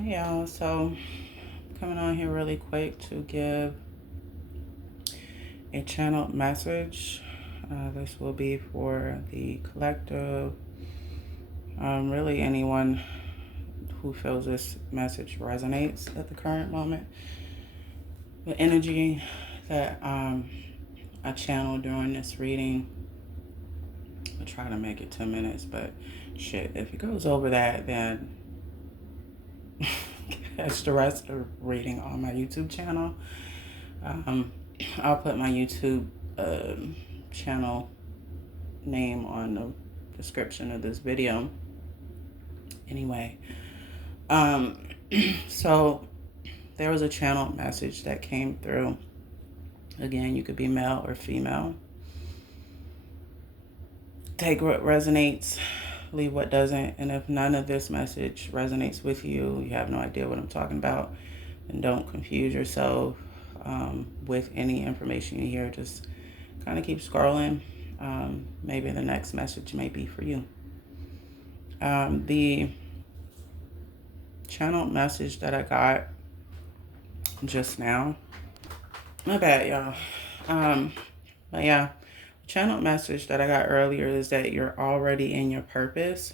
Hey y'all, so coming on here really quick to give a channeled message. This will be for the collective, really anyone who feels this message resonates at the current moment. The energy that I channeled during this reading, I'll try to make it 10 minutes, but shit, if it goes over that, then catch the rest of the reading on my YouTube channel. I'll put my YouTube channel name on the description of this video. Anyway, so there was a channel message that came through. Again, you could be male or female. Take what resonates, leave what doesn't. And if none of this message resonates with you, you have no idea what I'm talking about, and don't confuse yourself with any information you hear. Just kind of keep scrolling. Maybe the next message may be for you. The channel message that I got just now, my bad, y'all. But yeah, the channel message that I got earlier is that you're already in your purpose.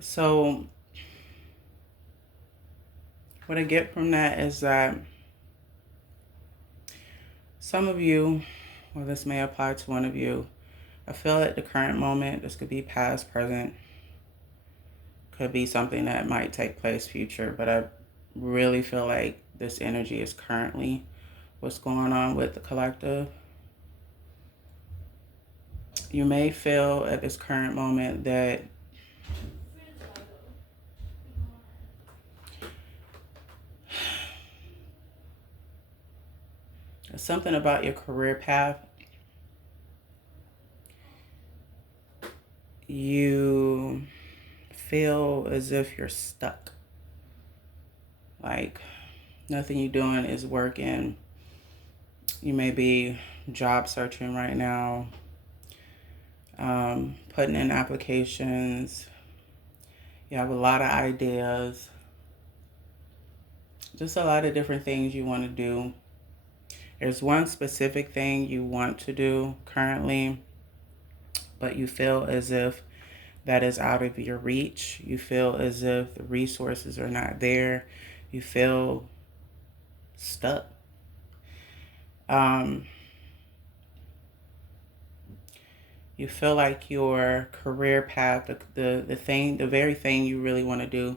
So what I get from that is that some of you, or this may apply to one of you, I feel at the current moment, this could be past, present, could be something that might take place future, but I really feel like this energy is currently what's going on with the collective. You may feel at this current moment that something about your career path, you feel as if you're stuck. Like nothing you're doing is working. You may be job searching right now, putting in applications. You have a lot of ideas, just a lot of different things you want to do. There's one specific thing you want to do currently, but you feel as if that is out of your reach. You feel as if the resources are not there. You feel stuck. You feel like your career path, the very thing you really want to do,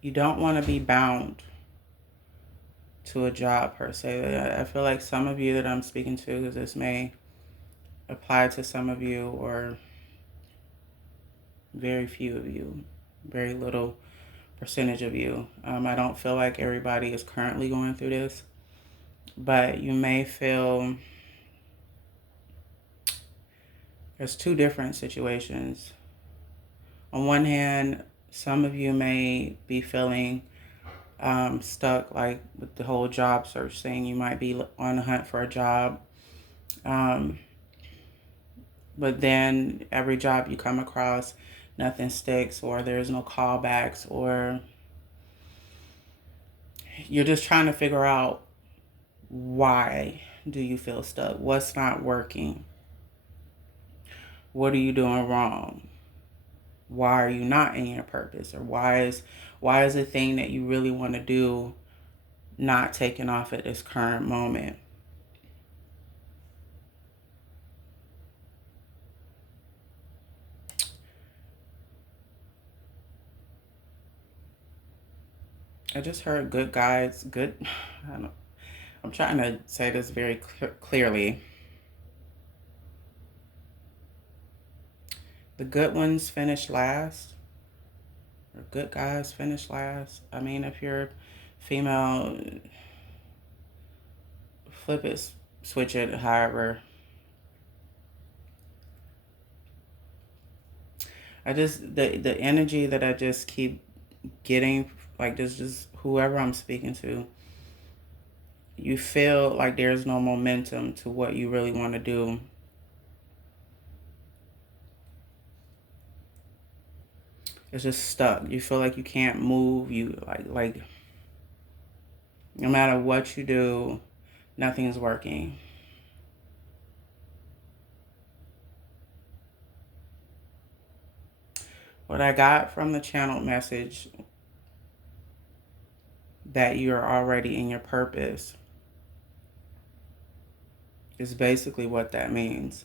you don't want to be bound to a job per se. I feel like some of you that I'm speaking to, because this may apply to some of you or very few of you, very little percentage of you. I don't feel like everybody is currently going through this, but you may feel there's two different situations. On one hand, some of you may be feeling stuck, like with the whole job search thing. You might be on the hunt for a job, but then every job you come across, nothing sticks, or there's no callbacks, or you're just trying to figure out why do you feel stuck? What's not working? What are you doing wrong? Why are you not in your purpose? Or why is the thing that you really want to do not taking off at this current moment? I just heard good guides, good, I'm trying to say this very clearly. The good ones finish last, or good guys finish last. I mean, if you're female, flip it, switch it, however. The energy that I just keep getting, like this, just whoever I'm speaking to, you feel like there's no momentum to what you really want to do. It's just stuck. You feel like you can't move. You like no matter what you do, nothing is working. What I got from the channel message, that you're already in your purpose, is basically what that means.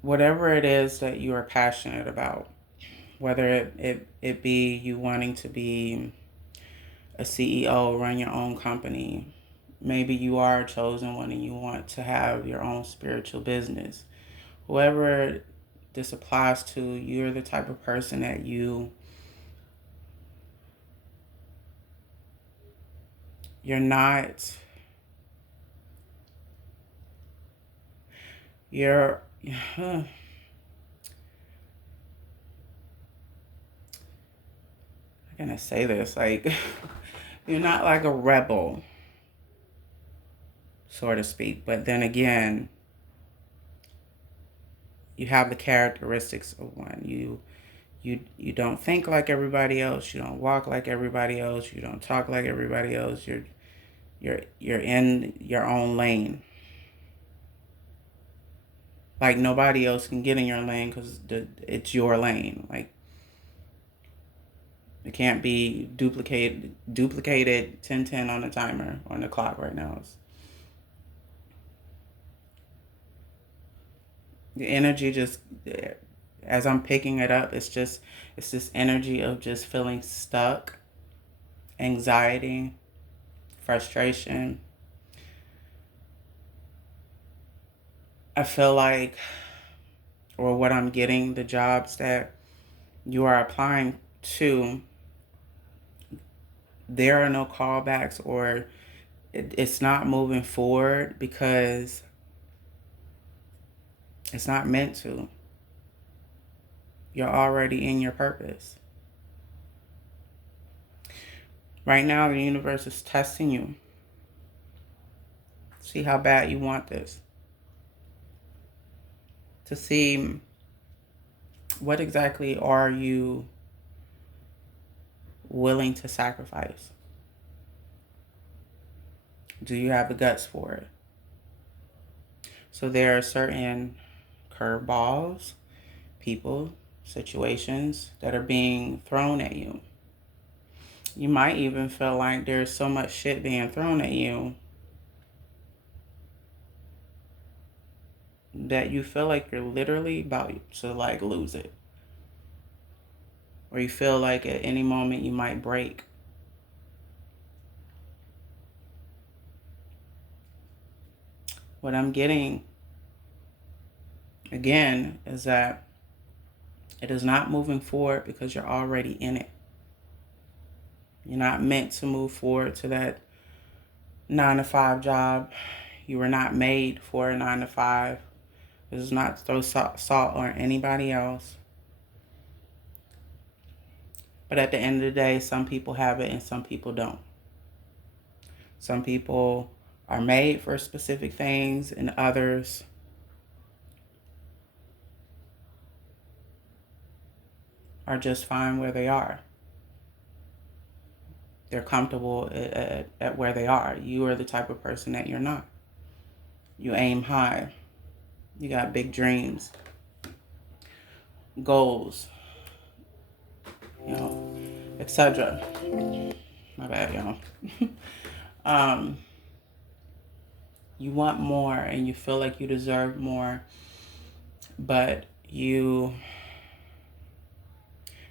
Whatever it is that you are passionate about, whether it be you wanting to be a CEO, run your own company, maybe you are a chosen one and you want to have your own spiritual business. Whoever this applies to, you're the type of person that you're not, you're, how can I say this? Like, you're not like a rebel, so to speak. But then again, you have the characteristics of one. You don't think like everybody else. You don't walk like everybody else. You don't talk like everybody else. You're in your own lane. Like nobody else can get in your lane because it's your lane. Like it can't be duplicated 10-10 on the timer on the clock right now. The energy just, as I'm picking it up, it's this energy of just feeling stuck, anxiety, frustration. I feel like, or what I'm getting, the jobs that you are applying to, there are no callbacks, or it's not moving forward because it's not meant to. You're already in your purpose. Right now, the universe is testing you. See how bad you want this. To see what exactly are you willing to sacrifice. Do you have the guts for it? So there are certain curveballs, people, situations that are being thrown at you. You might even feel like there's so much shit being thrown at you that you feel like you're literally about to like lose it. Or you feel like at any moment you might break. What I'm getting, again, is that it is not moving forward because you're already in it. You're not meant to move forward to that 9-to-5 job. You were not made for a 9-to-5. This is not to throw salt on anybody else. But at the end of the day, some people have it and some people don't. Some people are made for specific things and others are just fine where they are. They're comfortable at where they are. You are the type of person that you're not. You aim high. You got big dreams, goals, etc. My bad, y'all. You want more and you feel like you deserve more, but you're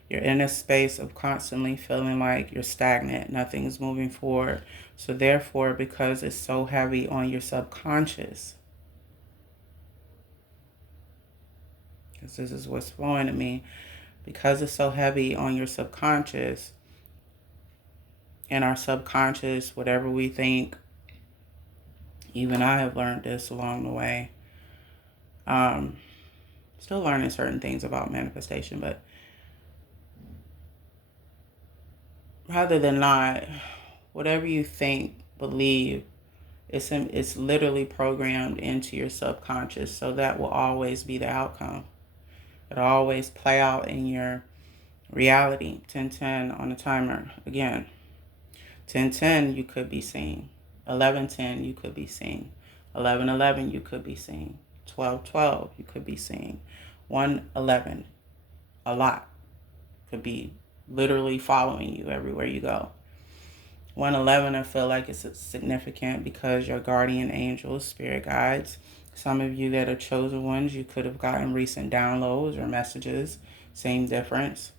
in a space of constantly feeling like you're stagnant, nothing's moving forward. So therefore, because it's so heavy on your subconscious, because this is what's flowing to me, because it's so heavy on your subconscious, and our subconscious, whatever we think, even I have learned this along the way. Still learning certain things about manifestation, but rather than not, whatever you think, believe, it's literally programmed into your subconscious. So that will always be the outcome. It'll always play out in your reality. 10:10 on the timer. Again, 10:10 you could be seeing. 11:10 you could be seeing. 11:11 you could be seeing. 12:12 you could be seeing. 1:11, a lot, could be literally following you everywhere you go. 1:11, I feel like it's significant because your guardian angels, spirit guides, some of you that are chosen ones, you could have gotten recent downloads or messages, same difference,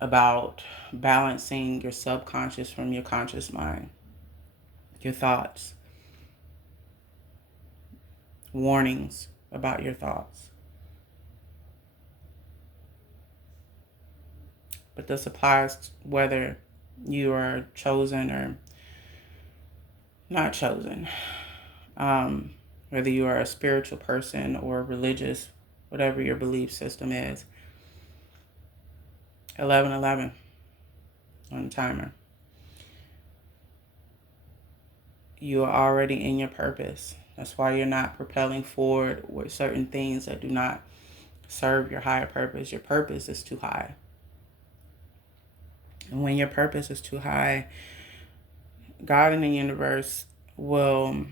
about balancing your subconscious from your conscious mind, your thoughts, warnings about your thoughts. But this applies whether you are chosen or not chosen. Whether you are a spiritual person or religious, whatever your belief system is. 11:11 on the timer. You are already in your purpose. That's why you're not propelling forward with certain things that do not serve your higher purpose. Your purpose is too high. And when your purpose is too high, God in the universe will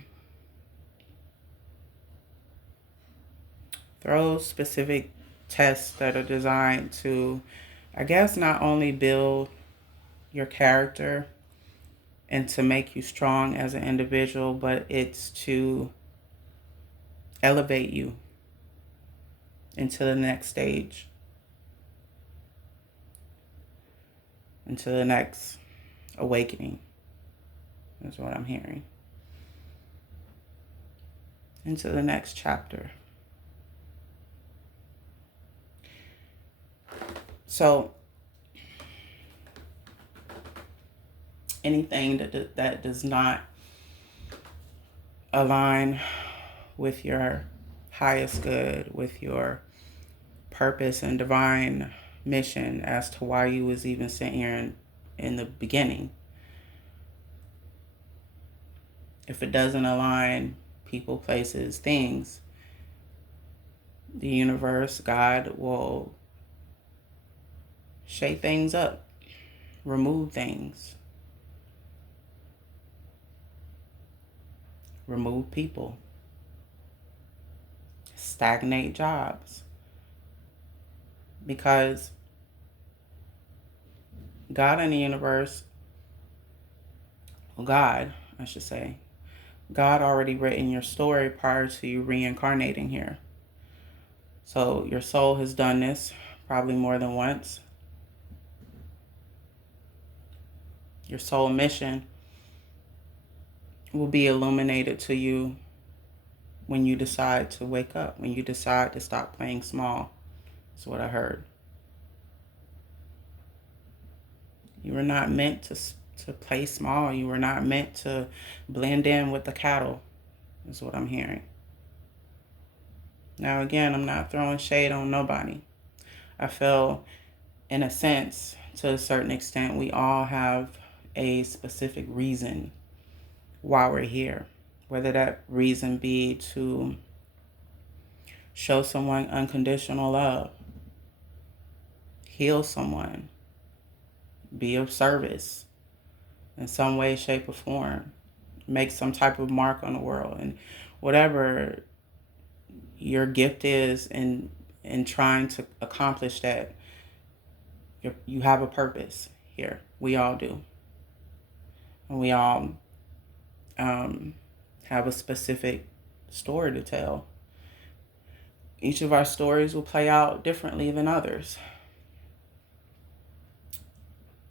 throw specific tests that are designed to, I guess, not only build your character and to make you strong as an individual, but it's to elevate you into the next stage, into the next awakening. That's what I'm hearing. Into the next chapter. So anything that does not align with your highest good, with your purpose and divine mission as to why you was even sent here in the beginning. If it doesn't align, people, places, things, the universe, God will shake things up, remove things, remove people, stagnate jobs. Because God in the universe, well, God, I should say, God already written your story prior to you reincarnating here. So your soul has done this probably more than once. Your soul mission will be illuminated to you when you decide to wake up, when you decide to stop playing small. That's what I heard. You were not meant to play small. You were not meant to blend in with the cattle, is what I'm hearing. Now, again, I'm not throwing shade on nobody. I feel, in a sense, to a certain extent, we all have a specific reason why we're here. Whether that reason be to show someone unconditional love, heal someone, be of service in some way, shape, or form, make some type of mark on the world, and whatever your gift is in trying to accomplish that, you have a purpose here. We all do. And we all have a specific story to tell. Each of our stories will play out differently than others.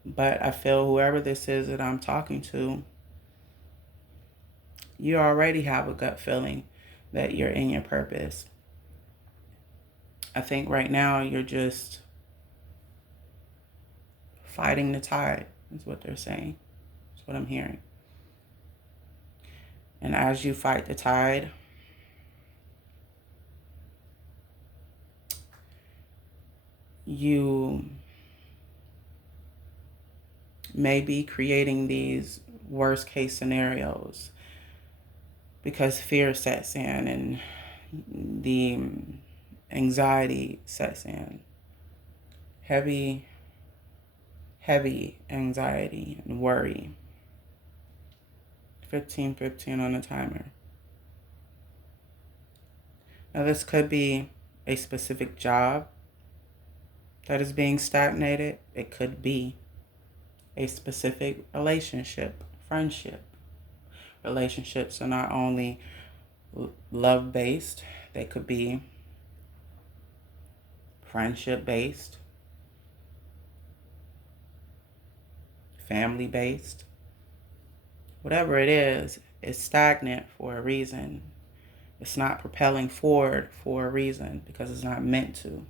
But I feel whoever this is that I'm talking to, you already have a gut feeling that you're in your purpose. I think right now you're just fighting the tide, is what they're saying. That's what I'm hearing. And as you fight the tide, you may be creating these worst case scenarios because fear sets in and the anxiety sets in. Heavy anxiety and worry. 15:15 on the timer. Now this could be a specific job that is being stagnated. It could be a specific relationship, friendship. Relationships are not only love-based, they could be friendship-based, family-based. Whatever it is, it's stagnant for a reason. It's not propelling forward for a reason because it's not meant to.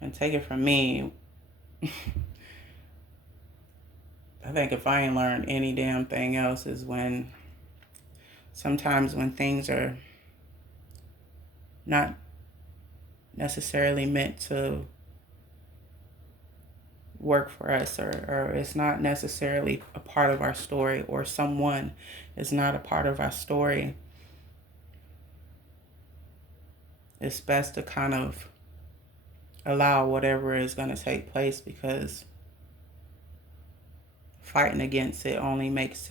And take it from me, I think if I ain't learned any damn thing else is when sometimes when things are not necessarily meant to work for us, or it's not necessarily a part of our story, or someone is not a part of our story, it's best to kind of allow whatever is going to take place, because fighting against it only makes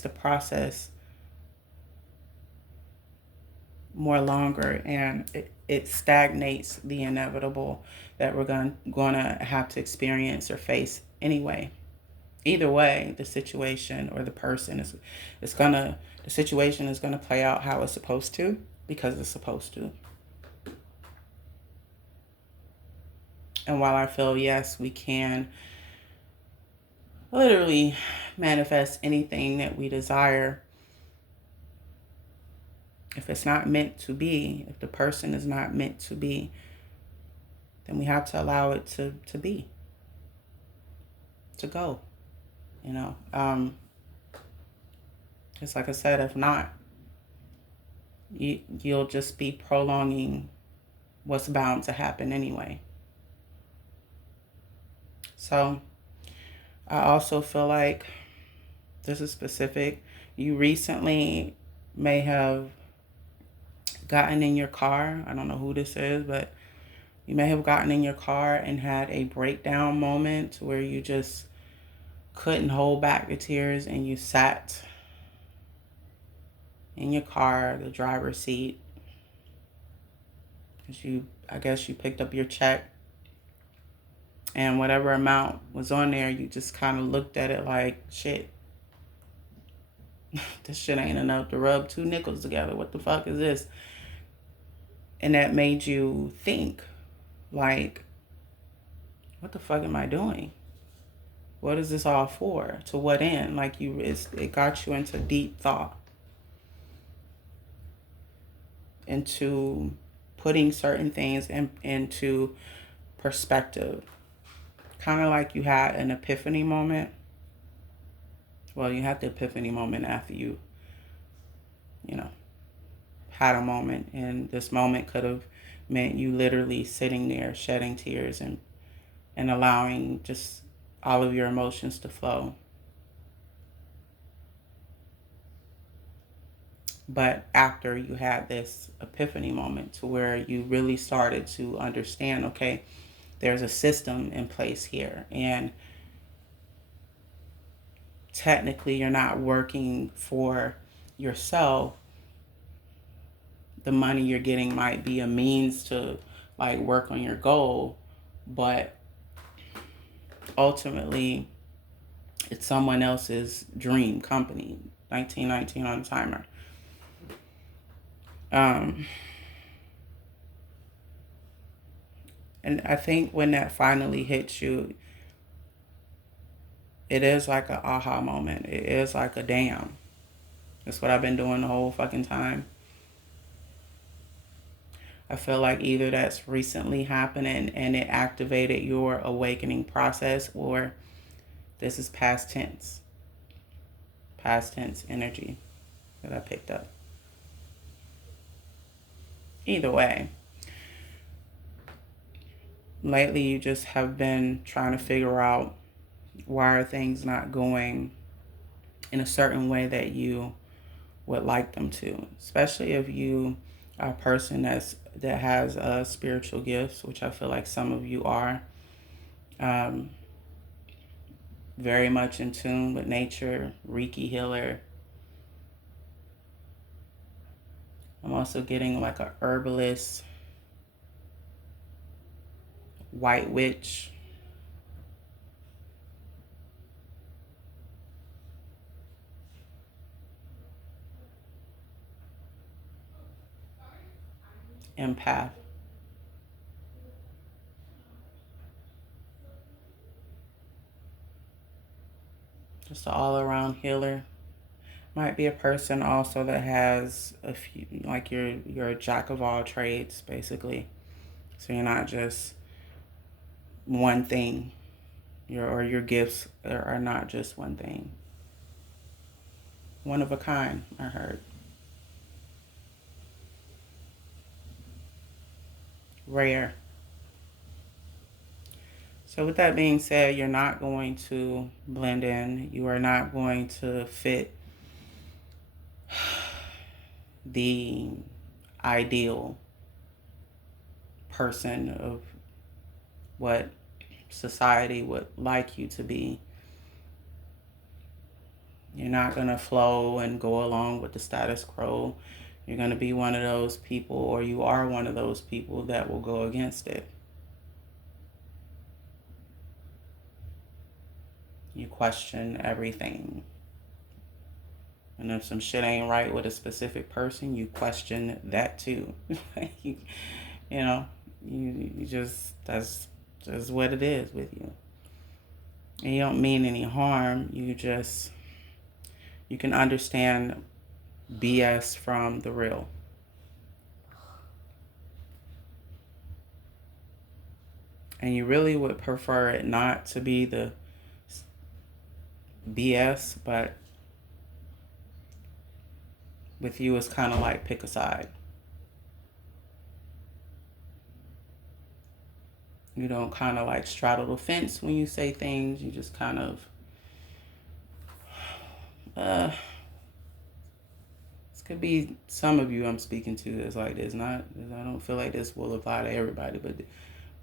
the process more longer, and it stagnates the inevitable that we're going to have to experience or face anyway. Either way, the situation or the person the situation is gonna play out how it's supposed to, because it's supposed to. And while I feel, yes, we can literally manifest anything that we desire, if it's not meant to be, if the person is not meant to be, then we have to allow it to be, to go, It's like I said, if not, you'll just be prolonging what's bound to happen anyway. So I also feel like this is specific. You recently may have gotten in your car. I don't know who this is, but you may have gotten in your car and had a breakdown moment where you just couldn't hold back the tears, and you sat in your car, the driver's seat, because I guess you picked up your check, and whatever amount was on there, you just kind of looked at it like, shit, this shit ain't enough to rub two nickels together. What the fuck is this? And that made you think, like, what the fuck am I doing? What is this all for? To what end? Like, it got you into deep thought, into putting certain things into perspective. Kind of like you had an epiphany moment. Well, you had the epiphany moment after you had a moment. And this moment could have meant you literally sitting there shedding tears and allowing just all of your emotions to flow. But after you had this epiphany moment to where you really started to understand, okay, there's a system in place here, and technically you're not working for yourself. The money you're getting might be a means to like work on your goal, but ultimately it's someone else's dream company. 1919 on the timer. And I think when that finally hits you, it is like an aha moment. It is like a damn. That's what I've been doing the whole fucking time. I feel like either that's recently happening and it activated your awakening process, or this is past tense energy that I picked up. Either way, lately you just have been trying to figure out why are things not going in a certain way that you would like them to, especially if you are a person that has spiritual gifts, which I feel like some of you are, um, very much in tune with nature, Reiki healer. I'm also getting like a herbalist, white witch, empath, just an all-around healer. Might be a person also that has a few, like you're a jack of all trades, basically. So you're not just one thing. Your gifts are not just one thing. One of a kind, I heard. Rare. So with that being said, you're not going to blend in. You are not going to fit the ideal person of what society would like you to be. You're not going to flow and go along with the status quo. You're going to be one of those people, or you are one of those people that will go against it. You question everything. And if some shit ain't right with a specific person, you question that too. you, you just, that's just what it is with you. And you don't mean any harm. You can understand BS from the real. And you really would prefer it not to be the BS, but with you it's kind of like pick a side. You don't kind of like straddle the fence when you say things. You just kind of this could be some of you I'm speaking to is like this. Not, I don't feel like this will apply to everybody,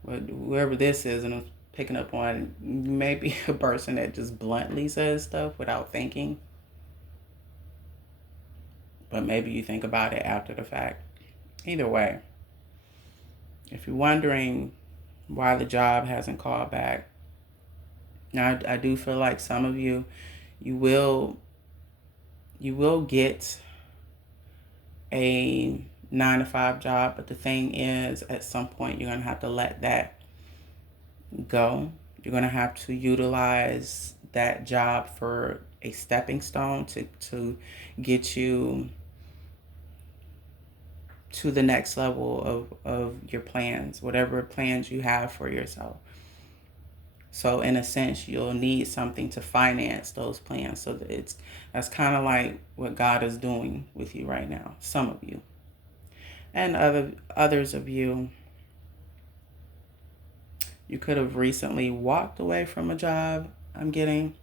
but whoever this is, and I'm picking up on, maybe a person that just bluntly says stuff without thinking. But maybe you think about it after the fact. Either way, if you're wondering why the job hasn't called back, now I do feel like some of you will get a 9-to-5 job, but the thing is, at some point you're gonna have to let that go. You're gonna have to utilize that job for a stepping stone to get you to the next level of your plans, whatever plans you have for yourself. So in a sense, you'll need something to finance those plans. So that's kind of like what God is doing with you right now. Some of you. And others of you, you could have recently walked away from a job, I'm getting,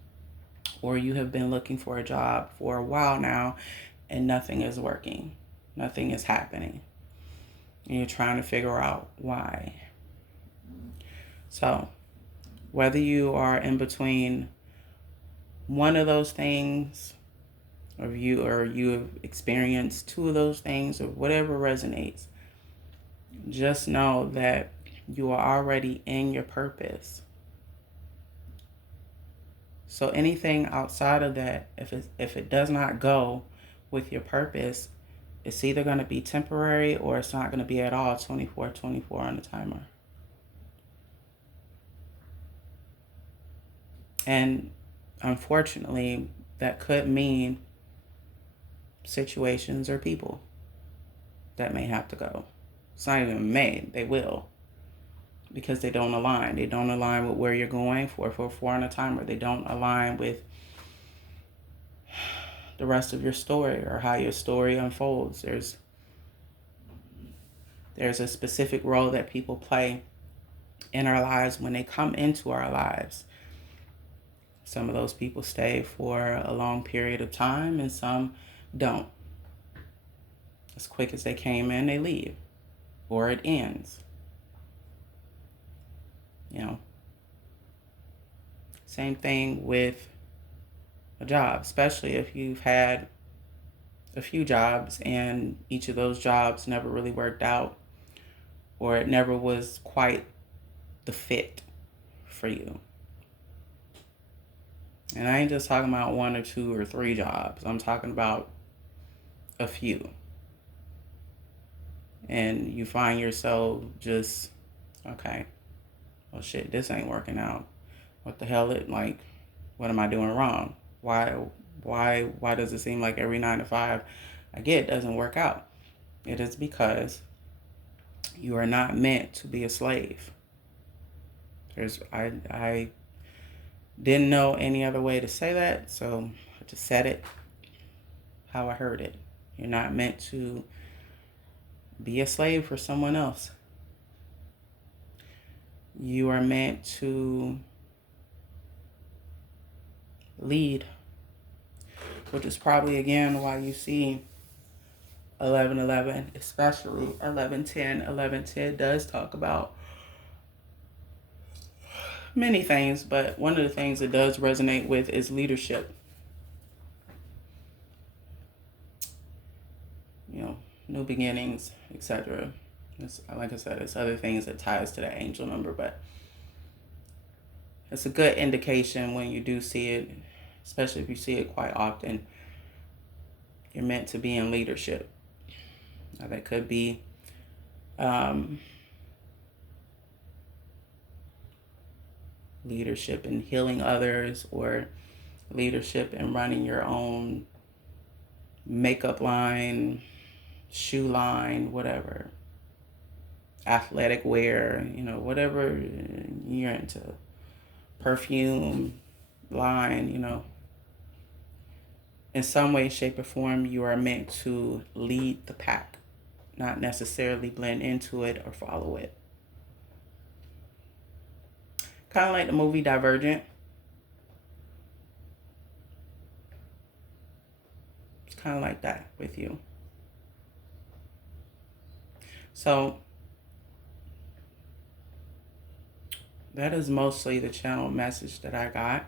or you have been looking for a job for a while now and nothing is working. Nothing is happening. And you're trying to figure out why. So, whether you are in between one of those things, or you have experienced two of those things, or whatever resonates, just know that you are already in your purpose. So anything outside of that, if it does not go with your purpose, it's either going to be temporary or it's not going to be at all 24/24 on the timer. And unfortunately, that could mean situations or people that may have to go. It's not even may, they will. Because they don't align. They don't align with where you're going for on a timer. They don't align with the rest of your story or how your story unfolds. There's a specific role that people play in our lives, when they come into our lives, some of those people stay for a long period of time and some don't. As quick as they came in, they leave, or it ends. You know, same thing with a job, especially if you've had a few jobs and each of those jobs never really worked out, or it never was quite the fit for you. And I ain't just talking about 1 or 2 or 3 jobs. I'm talking about a few. And you find yourself just, okay, well shit, this ain't working out. What the hell what am I doing wrong? Why does it seem like every 9 to 5 I get doesn't work out? It is because you are not meant to be a slave. I didn't know any other way to say that, so I just said it how I heard it. You're not meant to be a slave for someone else. You are meant to lead, which is probably again why you see 11:11, especially 11:10. 11:10 does talk about many things, but one of the things it does resonate with is leadership. You know, new beginnings, etc. Like I said, it's other things that ties to that angel number, but it's a good indication when you do see it, especially if you see it quite often. You're meant to be in leadership. Now that could be leadership in healing others, or leadership in running your own makeup line, shoe line, whatever, athletic wear, whatever you're into, perfume line, in some way, shape, or form, you are meant to lead the pack, not necessarily blend into it or follow it. Kind of like the movie Divergent. It's kind of like that with you. So that is mostly the channel message that I got.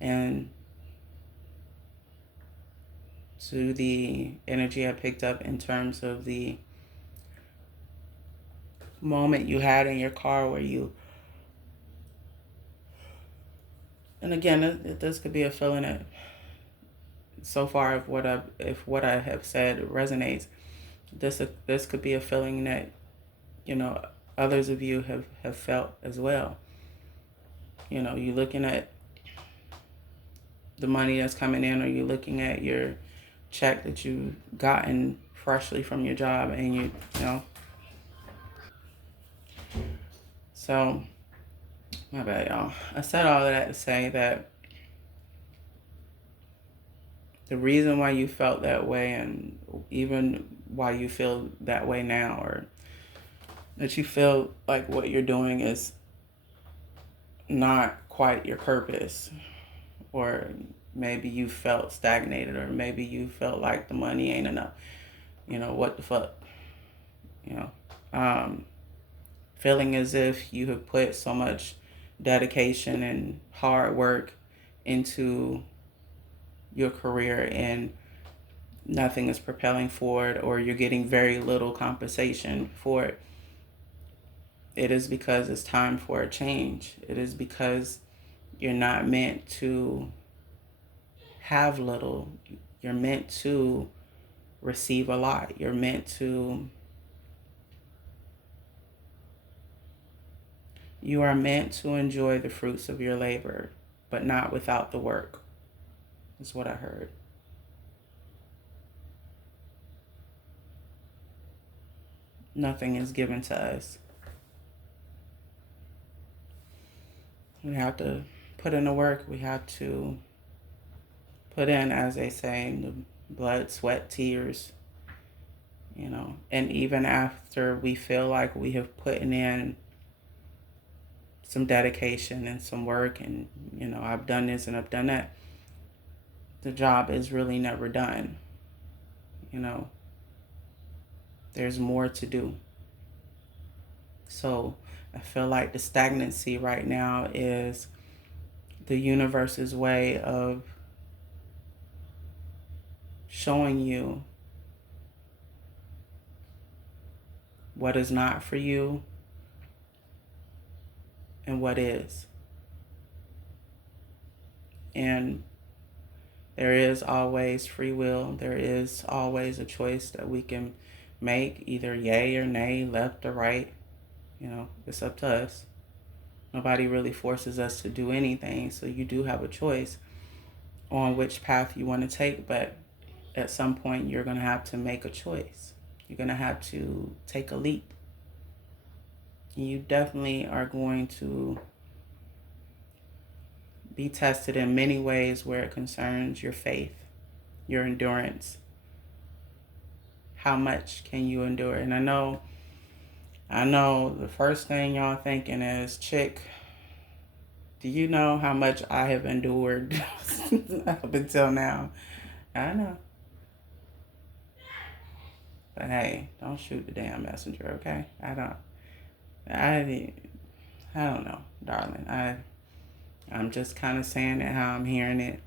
And to the energy I picked up in terms of the moment you had in your car where you, and again, this could be a feeling that so far if what I have said resonates, this could be a feeling that, others of you have felt as well. You're looking at the money that's coming in, or you're looking at your check that you've gotten freshly from your job, and you know. So, my bad, y'all. I said all of that to say that the reason why you felt that way, and even why you feel that way now, or that you feel like what you're doing is not quite your purpose, or maybe you felt stagnated, or maybe you felt like the money ain't enough. What the fuck? Feeling as if you have put so much dedication and hard work into your career and nothing is propelling forward, or you're getting very little compensation for it. It is because it's time for a change. It is because you're not meant to have little. You're meant to receive a lot. You're meant to, you are meant to enjoy the fruits of your labor, but not without the work, is what I heard. Nothing is given to us. We have to put in the work. We have to put in, as they say, the blood, sweat, tears, and even after we feel like we have put in some dedication and some work and, I've done this and I've done that, the job is really never done. There's more to do. So I feel like the stagnancy right now is the universe's way of showing you what is not for you and what is. And there is always free will. There is always a choice that we can make, either yay or nay, left or right. It's up to us. Nobody really forces us to do anything. So you do have a choice on which path you want to take. But at some point, you're going to have to make a choice. You're going to have to take a leap. You definitely are going to be tested in many ways where it concerns your faith, your endurance. How much can you endure? And I know the first thing y'all thinking is, chick, do you know how much I have endured up until now? I know. But hey, don't shoot the damn messenger, okay? I don't know, darling. I'm just kind of saying it how I'm hearing it.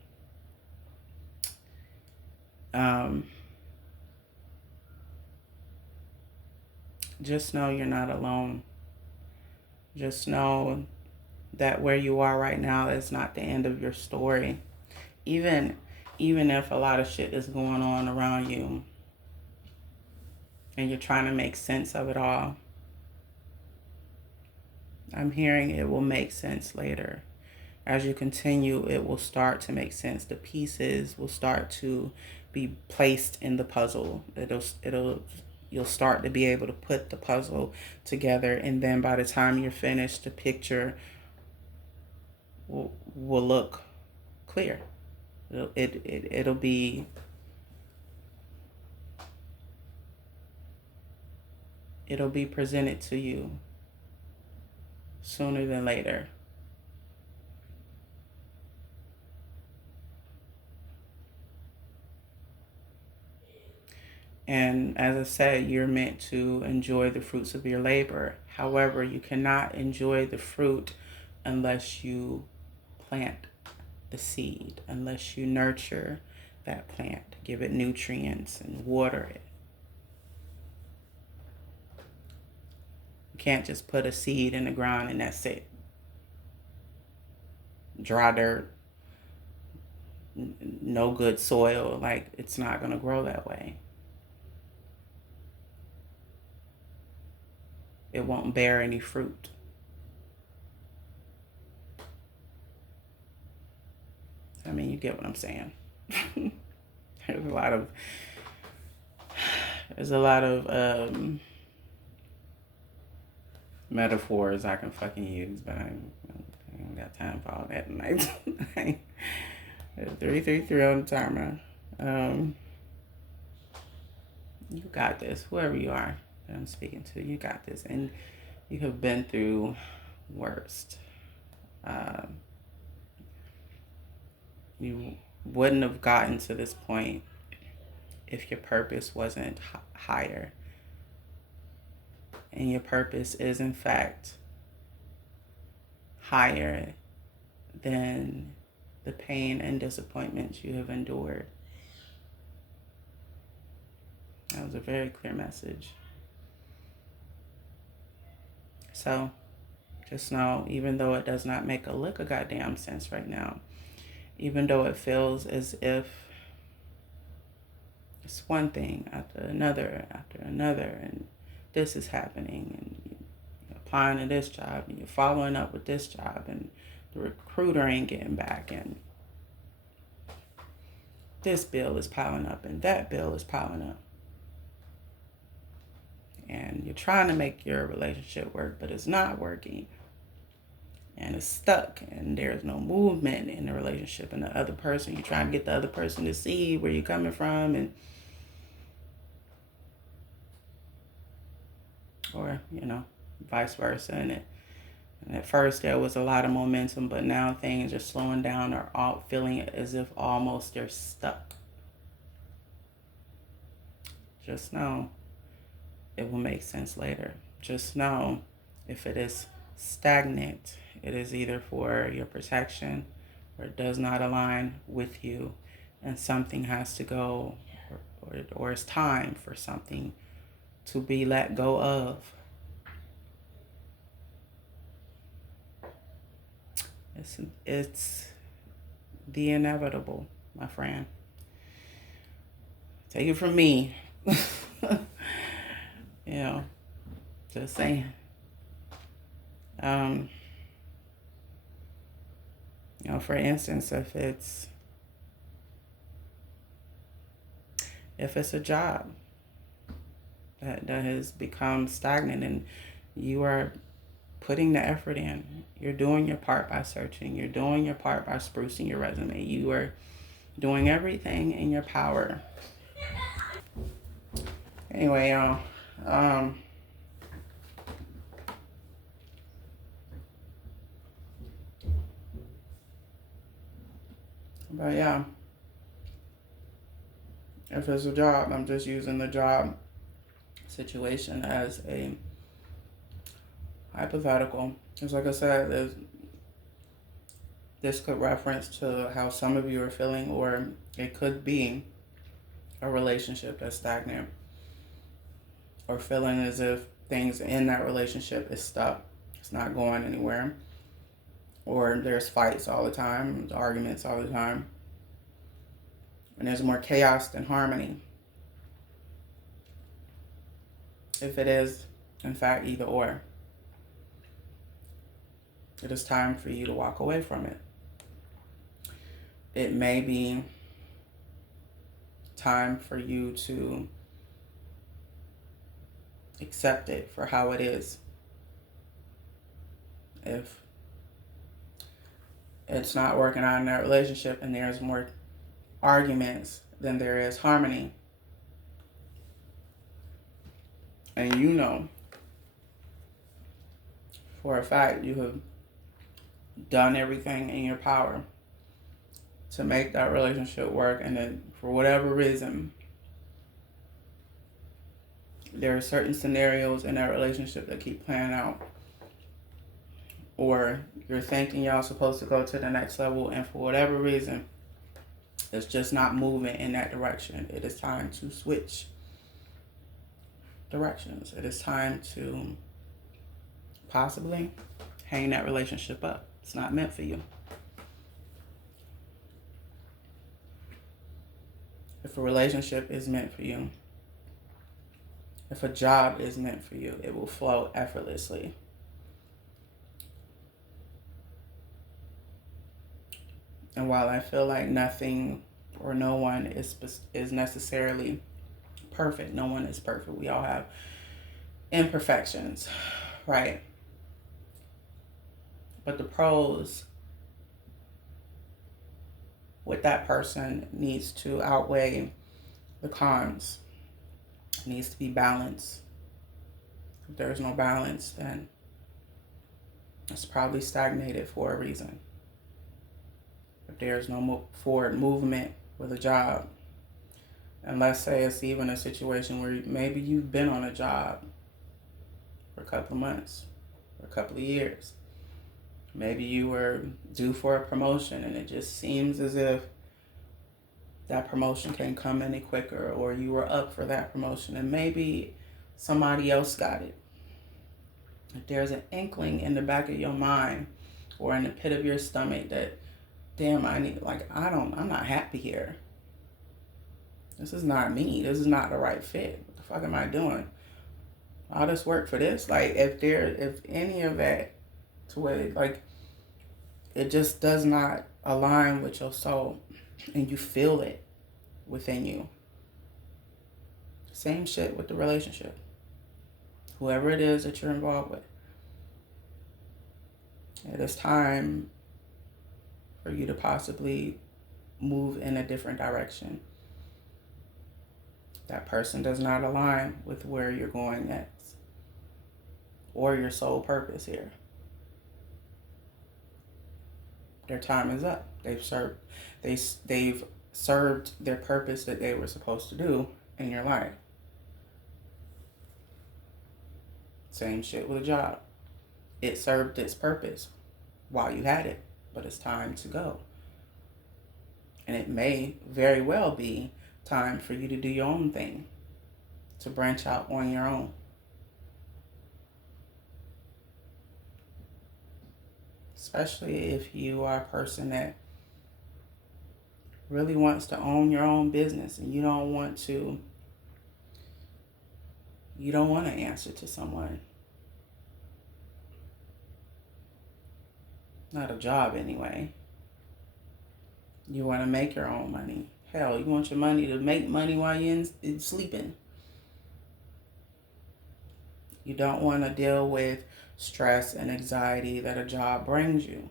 Just know you're not alone. Just know that where you are right now is not the end of your story. Even if a lot of shit is going on around you and you're trying to make sense of it all, I'm hearing it will make sense later. As you continue, it will start to make sense. The pieces will start to be placed in the puzzle. You'll start to be able to put the puzzle together, and then by the time you're finished, the picture will look clear. It'll be presented to you sooner than later. And as I said, you're meant to enjoy the fruits of your labor. However, you cannot enjoy the fruit unless you plant the seed, unless you nurture that plant, give it nutrients and water it. You can't just put a seed in the ground and that's it. Dry dirt, no good soil, like it's not going to grow that way. It won't bear any fruit. I mean, you get what I'm saying. There's a lot of metaphors I can fucking use, but I ain't got time for all that tonight. 333 on the timer. You got this, whoever you are that I'm speaking to, you got this, and you have been through worst. You wouldn't have gotten to this point if your purpose wasn't higher. And your purpose is, in fact, higher than the pain and disappointments you have endured. That was a very clear message. So, just know, even though it does not make a lick of goddamn sense right now, even though it feels as if it's one thing after another, and this is happening, and you're applying to this job, and you're following up with this job, and the recruiter ain't getting back, and this bill is piling up, and that bill is piling up. And you're trying to make your relationship work, but it's not working. And it's stuck, and there's no movement in the relationship, and the other person, you're trying to get the other person to see where you're coming from, and or, vice versa. And at first there was a lot of momentum, but now things are slowing down or all feeling as if almost they're stuck. Just know it will make sense later. Just know if it is stagnant, it is either for your protection or it does not align with you and something has to go, or it's time for something to be let go of. It's the inevitable, my friend. Take it from me. Just saying. For instance, if it's a job that has become stagnant and you are putting the effort in, you're doing your part by searching, you're doing your part by sprucing your resume, you are doing everything in your power. Anyway, y'all, but yeah, if it's a job, I'm just using the job situation as a hypothetical. Because like I said, this could reference to how some of you are feeling, or it could be a relationship that's stagnant, or feeling as if things in that relationship is stuck. It's not going anywhere. Or there's fights all the time, arguments all the time. And there's more chaos than harmony. If it is, in fact, either or, it is time for you to walk away from it. It may be time for you to accept it for how it is. If it's not working out in that relationship and there's more arguments than there is harmony, and you know for a fact you have done everything in your power to make that relationship work, and then for whatever reason there are certain scenarios in that relationship that keep playing out, or you're thinking y'all supposed to go to the next level and for whatever reason it's just not moving in that direction, it is time to switch directions. It is time to possibly hang that relationship up. It's not meant for you. If a relationship is meant for you, if a job is meant for you, it will flow effortlessly. And while I feel like nothing or no one is necessarily perfect, no one is perfect. We all have imperfections, right? But the pros with that person needs to outweigh the cons. It needs to be balanced. If there's no balance, then it's probably stagnated for a reason. If there's no forward movement with a job, and let's say it's even a situation where maybe you've been on a job for a couple of months, or a couple of years. Maybe you were due for a promotion and it just seems as if that promotion can't come any quicker, or you were up for that promotion and maybe somebody else got it. If there's an inkling in the back of your mind or in the pit of your stomach that, damn, I'm not happy here. This is not me. This is not the right fit. What the fuck am I doing? All this work for this? Like, if any of that, to where, like, it just does not align with your soul and you feel it within you. Same shit with the relationship. Whoever it is that you're involved with. It is time for you to possibly move in a different direction. That person does not align with where you're going next. or your sole purpose here. Their time is up. They've served their purpose that they were supposed to do in your life. Same shit with a job. It served its purpose while you had it, but it's time to go. And it may very well be time for you to do your own thing, to branch out on your own. Especially if you are a person that really wants to own your own business and you don't want to answer to someone. Not a job anyway. You want to make your own money. Hell, you want your money to make money while you're sleeping. You don't want to deal with stress and anxiety that a job brings you.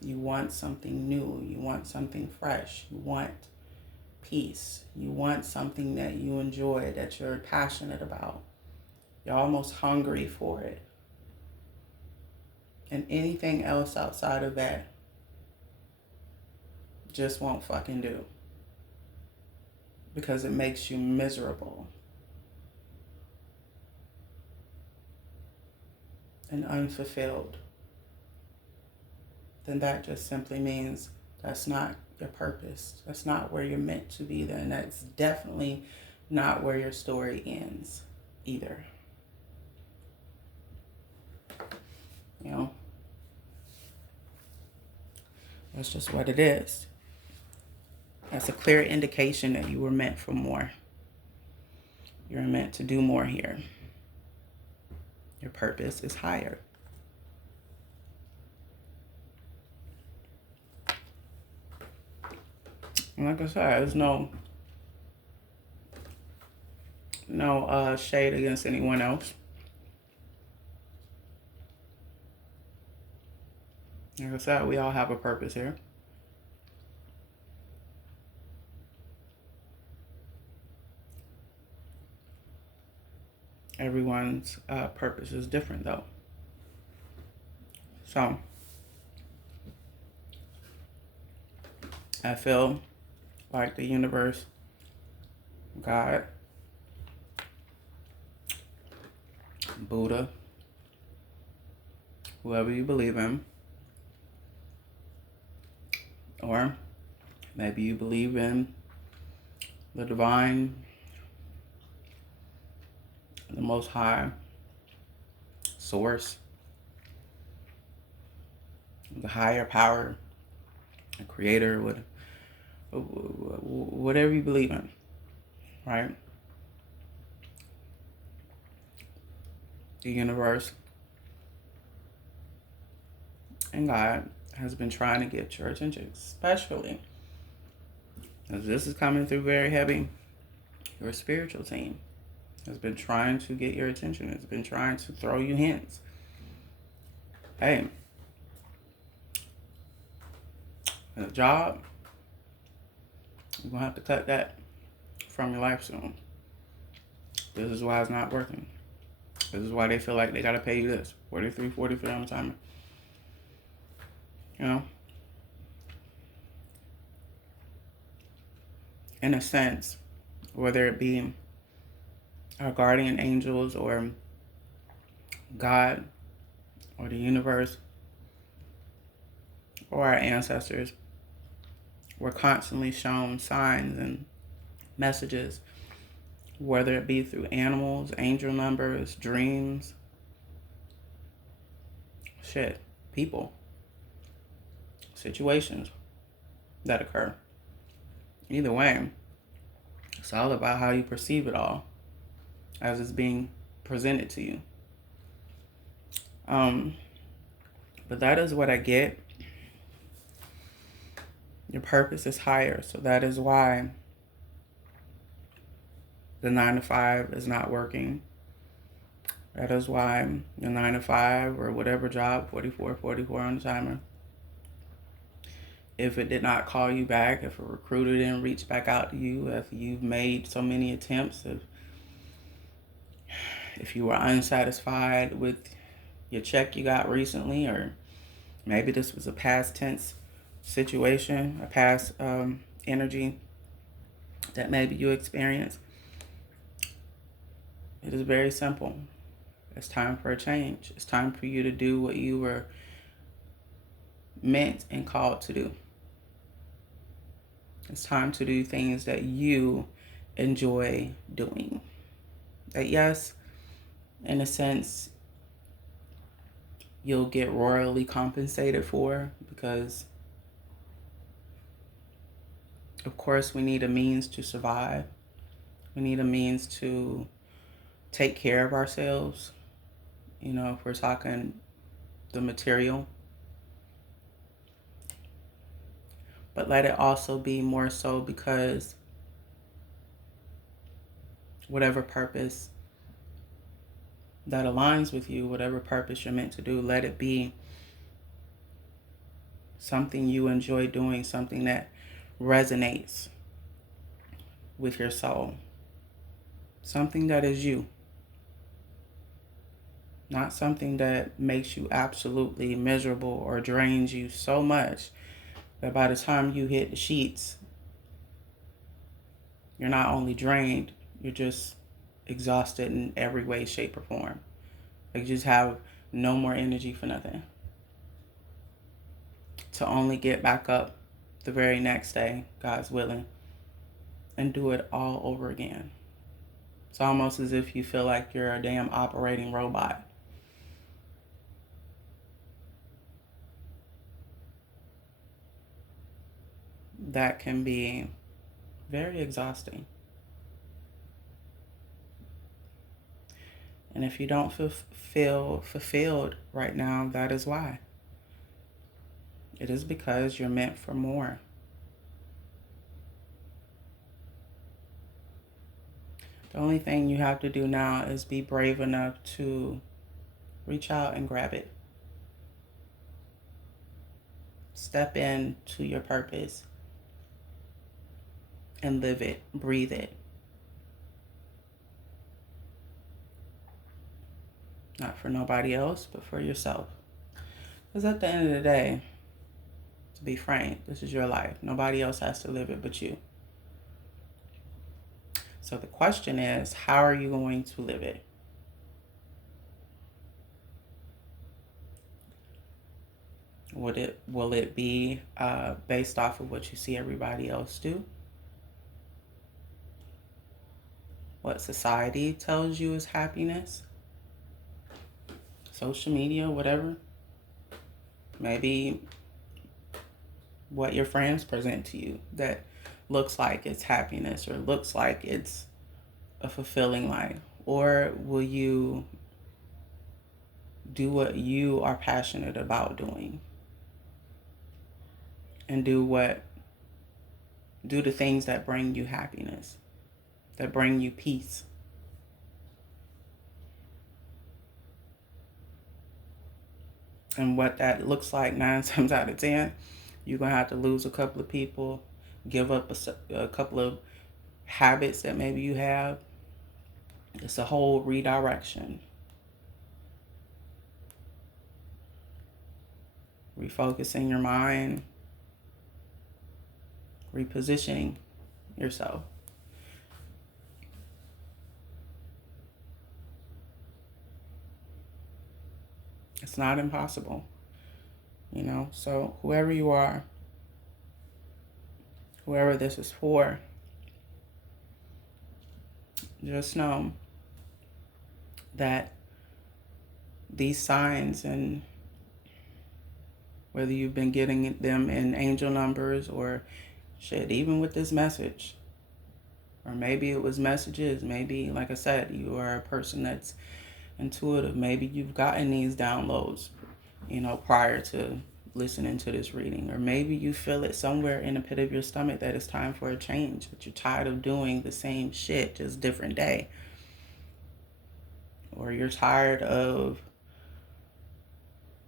You want something new. You want something fresh. You want peace. You want something that you enjoy, that you're passionate about. You're almost hungry for it. And anything else outside of that just won't fucking do. Because it makes you miserable and unfulfilled. Then that just simply means that's not your purpose. That's not where you're meant to be then. That's definitely not where your story ends either. You know? That's just what it is. That's a clear indication that you were meant for more. You're meant to do more here. Your purpose is higher. And like I said, there's no shade against anyone else. Like I said, we all have a purpose here. Everyone's purpose is different, though. So, I feel like the universe, God, Buddha, whoever you believe in, or maybe you believe in the divine, the most high source, the higher power, the creator, whatever you believe in, right? The universe and God has been trying to get your attention, especially as this is coming through very heavy. Your spiritual team has been trying to get your attention. It's been trying to throw you hints. Hey, a job, you're going to have to cut that from your life soon. This is why it's not working. This is why they feel like they got to pay you this, $43 on the timer. You know? In a sense, whether it be our guardian angels or God or the universe or our ancestors, we're constantly shown signs and messages, whether it be through animals, angel numbers, dreams, people, situations that occur. Either way, it's all about how you perceive it all as it's being presented to you. But that is what I get. Your purpose is higher, so that is why the 9 to 5 is not working. That is why the 9 to 5 or whatever job, 44 on the timer, if it did not call you back, if a recruiter didn't reach back out to you, if you've made so many attempts, if if you were unsatisfied with your check you got recently, or maybe this was a past tense situation, a past energy that maybe you experienced. It is very simple. It's time for a change. It's time for you to do what you were meant and called to do. It's time to do things that you enjoy doing. That, yes, in a sense, you'll get royally compensated for, because of course we need a means to survive. We need a means to take care of ourselves. You know, if we're talking the material. But let it also be more so because whatever purpose that aligns with you, whatever purpose you're meant to do, let it be something you enjoy doing, something that resonates with your soul, something that is you, not something that makes you absolutely miserable or drains you so much that by the time you hit the sheets, you're not only drained, you're just exhausted in every way, shape, or form. Like, you just have no more energy for nothing, to only get back up the very next day, God's willing, and do it all over again. It's almost as if you feel like you're a damn operating robot. That can be very exhausting. And if you don't feel fulfilled right now, that is why. It is because you're meant for more. The only thing you have to do now is be brave enough to reach out and grab it. Step into your purpose and live it, breathe it. Not for nobody else, but for yourself. Because at the end of the day, to be frank, this is your life. Nobody else has to live it but you. So the question is, how are you going to live it? Will it be based off of what you see everybody else do? What society tells you is happiness? Social media, whatever. Maybe what your friends present to you that looks like it's happiness or looks like it's a fulfilling life. Or will you do what you are passionate about doing? And do the things that bring you happiness, that bring you peace. And what that looks like 9 times out of 10, you're going to have to lose a couple of people, give up a couple of habits that maybe you have. It's a whole redirection. Refocusing your mind, repositioning yourself. It's not impossible, you know. So whoever you are, whoever this is for, just know that these signs, and whether you've been getting them in angel numbers or shit, even with this message, or maybe it was messages, maybe, like I said, you are a person that's intuitive, maybe you've gotten these downloads, you know, prior to listening to this reading, or maybe you feel it somewhere in the pit of your stomach that it's time for a change, that you're tired of doing the same shit, just different day, or you're tired of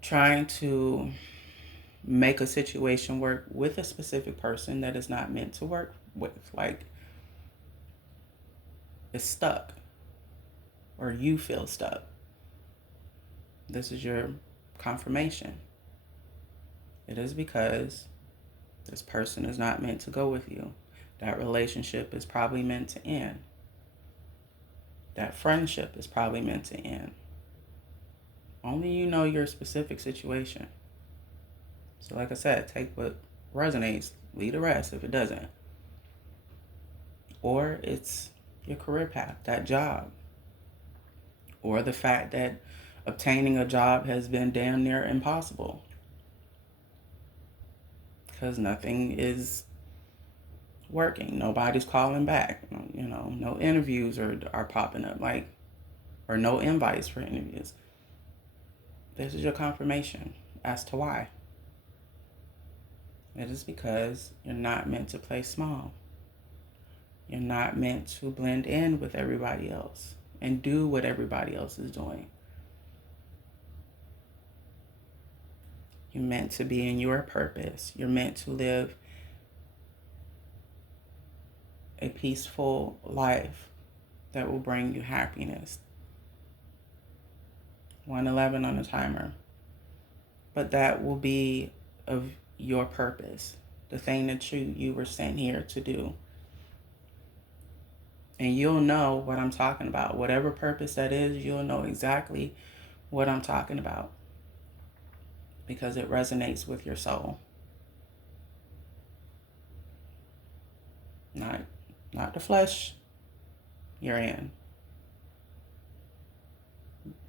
trying to make a situation work with a specific person that is not meant to work with. Like, it's stuck. or you feel stuck. This is your confirmation. It is because this person is not meant to go with you. That relationship is probably meant to end. That friendship is probably meant to end. Only you know your specific situation. So like I said, take what resonates, leave the rest if it doesn't. Or it's your career path, that job. Or the fact that obtaining a job has been damn near impossible. Because nothing is working. Nobody's calling back. No interviews are popping up, or no invites for interviews. This is your confirmation as to why. It is because you're not meant to play small. You're not meant to blend in with everybody else and do what everybody else is doing. You're meant to be in your purpose. You're meant to live a peaceful life that will bring you happiness. 111 on the timer. But that will be of your purpose, the thing that you were sent here to do. And you'll know what I'm talking about. Whatever purpose that is, you'll know exactly what I'm talking about. Because it resonates with your soul. Not the flesh you're in,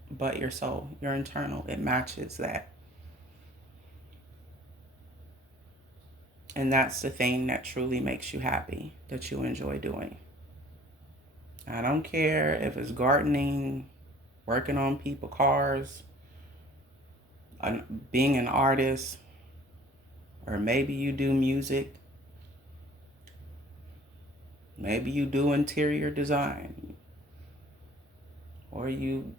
but your soul, your internal. It matches that. And that's the thing that truly makes you happy, that you enjoy doing. I don't care if it's gardening, working on people's cars, being an artist, or maybe you do music. Maybe you do interior design, or you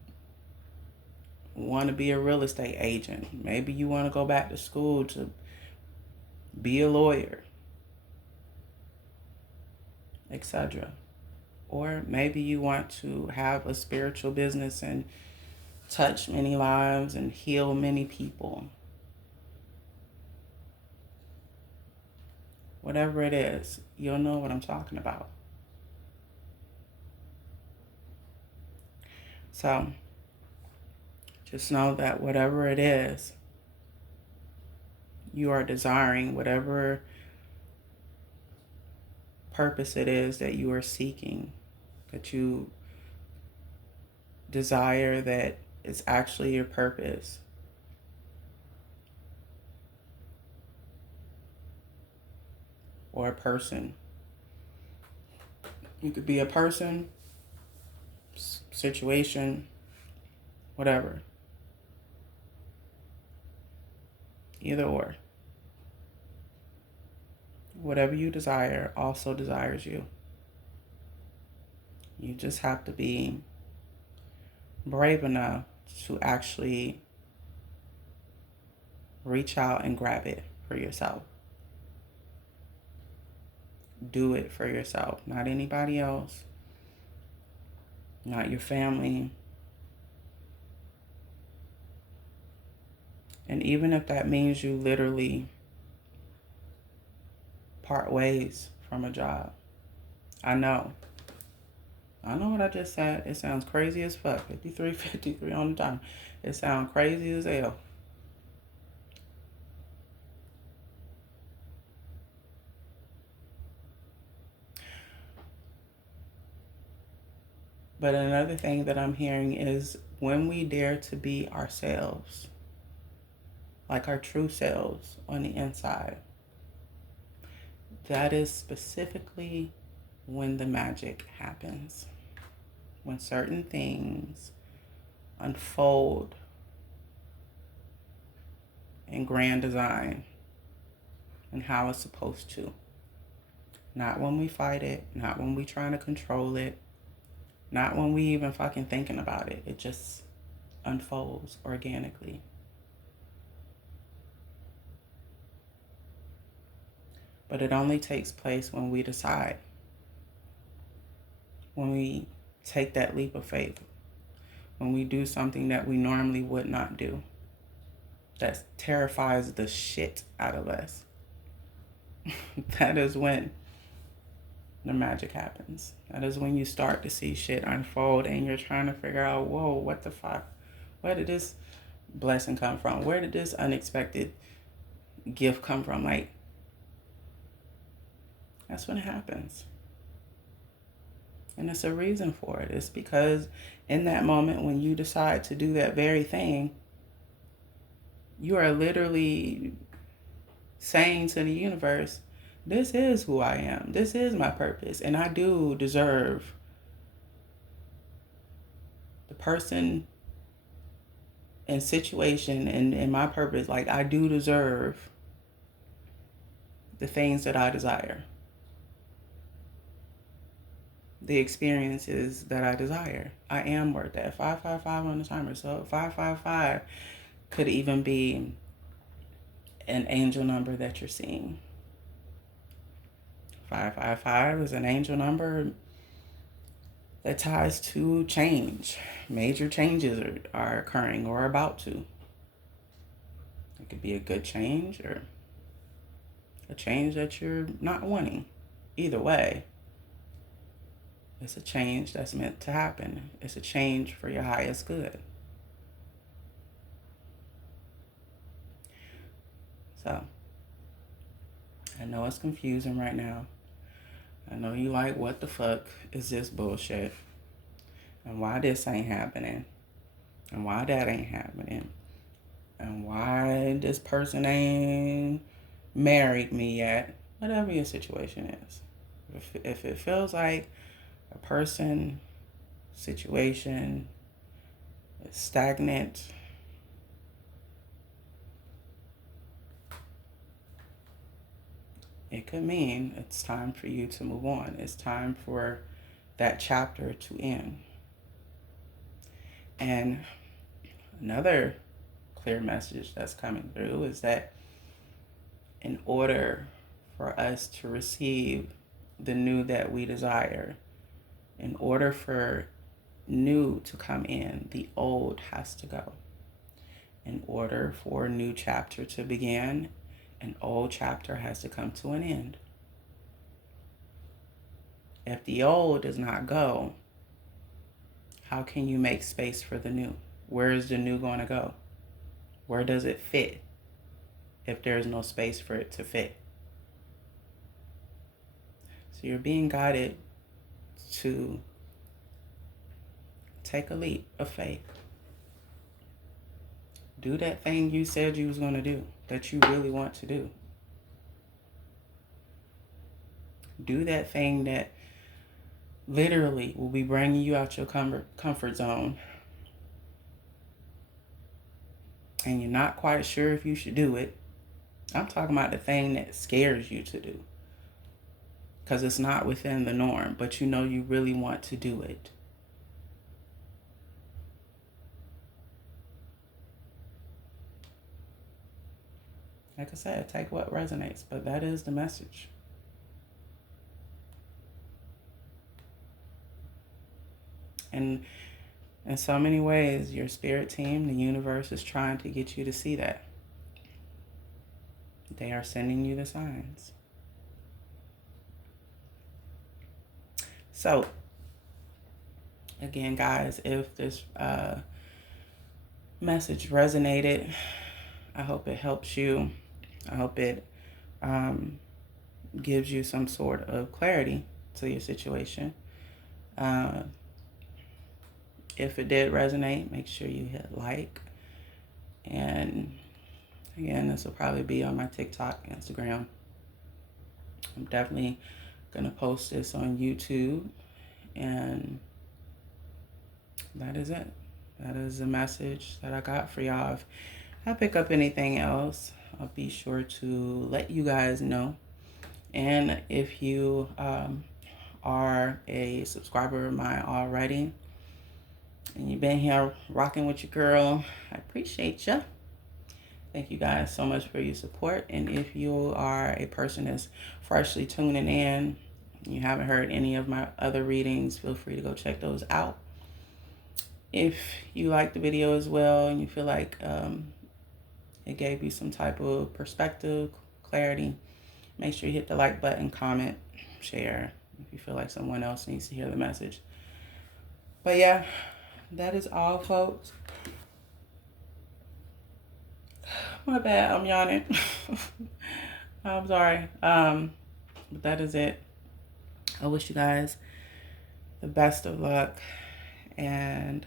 want to be a real estate agent. Maybe you want to go back to school to be a lawyer, etc. Or maybe you want to have a spiritual business and touch many lives and heal many people. Whatever it is, you'll know what I'm talking about. So just know that whatever it is you are desiring, whatever purpose it is that you are seeking, that you desire, that it's actually your purpose, or a person. You could be a person, situation, whatever. Either or. Whatever you desire also desires you. You just have to be brave enough to actually reach out and grab it for yourself. Do it for yourself, not anybody else, not your family. And even if that means you literally part ways from a job. I know what I just said. It sounds crazy as fuck. 53 on the time. It sounds crazy as hell. But another thing that I'm hearing is when we dare to be ourselves, like our true selves on the inside, that is specifically when the magic happens. When certain things unfold in grand design and how it's supposed to. Not when we fight it, not when we trying to control it, not when we even fucking thinking about it. It just unfolds organically. But it only takes place when we decide. When we take that leap of faith. when we do something that we normally would not do, that terrifies the shit out of us, that is when the magic happens. That is when you start to see shit unfold and you're trying to figure out, whoa, what the fuck? Where did this blessing come from? Where did this unexpected gift come from? Like, that's when it happens. And it's a reason for it. It's because in that moment when you decide to do that very thing, you are literally saying to the universe, this is who I am. This is my purpose. And I do deserve the person and situation and my purpose. Like, I do deserve the things that I desire, the experiences that I desire. I am worth that. 555 on the timer. So 555 could even be an angel number that you're seeing. 555 is an angel number that ties to change. Major changes are occurring or about to. It could be a good change or a change that you're not wanting. Either way, it's a change that's meant to happen. It's a change for your highest good. So, I know it's confusing right now. I know you like, what the fuck is this bullshit? And why this ain't happening? And why that ain't happening? And why this person ain't married me yet? Whatever your situation is. If it feels like a person, situation is stagnant, it could mean it's time for you to move on. It's time for that chapter to end. And another clear message that's coming through is that in order for us to receive the new that we desire, in order for new to come in, the old has to go. In order for a new chapter to begin, an old chapter has to come to an end. If the old does not go, how can you make space for the new? Where is the new going to go? Where does it fit if there's no space for it to fit? So you're being guided to take a leap of faith. Do that thing you said you was going to do, that you really want to do. Do that thing that literally will be bringing you out your comfort zone. And you're not quite sure if you should do it. I'm talking about the thing that scares you to do. Because it's not within the norm, but you know you really want to do it. Like I said, take what resonates, but that is the message. And in so many ways, your spirit team, the universe, is trying to get you to see that. They are sending you the signs. So, again, guys, if this message resonated, I hope it helps you. I hope it gives you some sort of clarity to your situation. If it did resonate, make sure you hit like. And again, this will probably be on my TikTok, Instagram. I'm definitely going to post this on YouTube. And that is it. That is the message that I got for y'all. If I pick up anything else, I'll be sure to let you guys know. And if you are a subscriber of mine already, and you've been here rocking with your girl, I appreciate you. Thank you guys so much for your support. And if you are a person that's freshly tuning in, you haven't heard any of my other readings, feel free to go check those out. If you like the video as well and you feel like it gave you some type of perspective, clarity, make sure you hit the like button, comment, share if you feel like someone else needs to hear the message. But yeah, that is all, folks. My bad, I'm yawning. I'm sorry. But that is it. I wish you guys the best of luck, and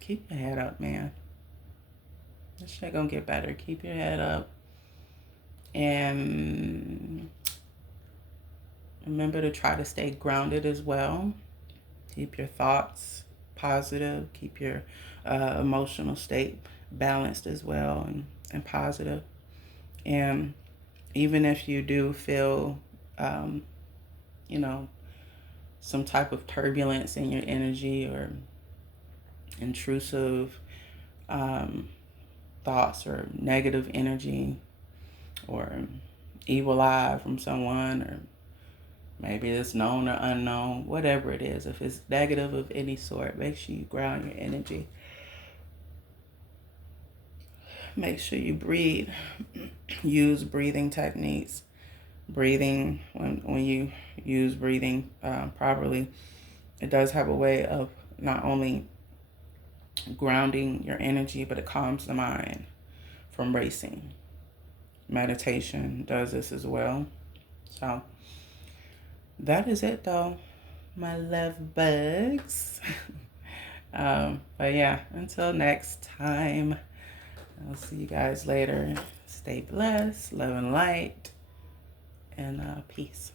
keep your head up, man. This shit gonna get better. Keep your head up, and remember to try to stay grounded as well. Keep your thoughts positive. Keep your emotional state balanced as well, and positive. And even if you do feel, you know, some type of turbulence in your energy or intrusive thoughts or negative energy or evil eye from someone, or maybe it's known or unknown, whatever it is, if it's negative of any sort, make sure you ground your energy. Make sure you breathe. Use breathing techniques. Breathing, when you use breathing properly, it does have a way of not only grounding your energy, but it calms the mind from racing. Meditation does this as well. So that is it, though, my love bugs. But yeah, until next time, I'll see you guys later. Stay blessed, love and light, and peace.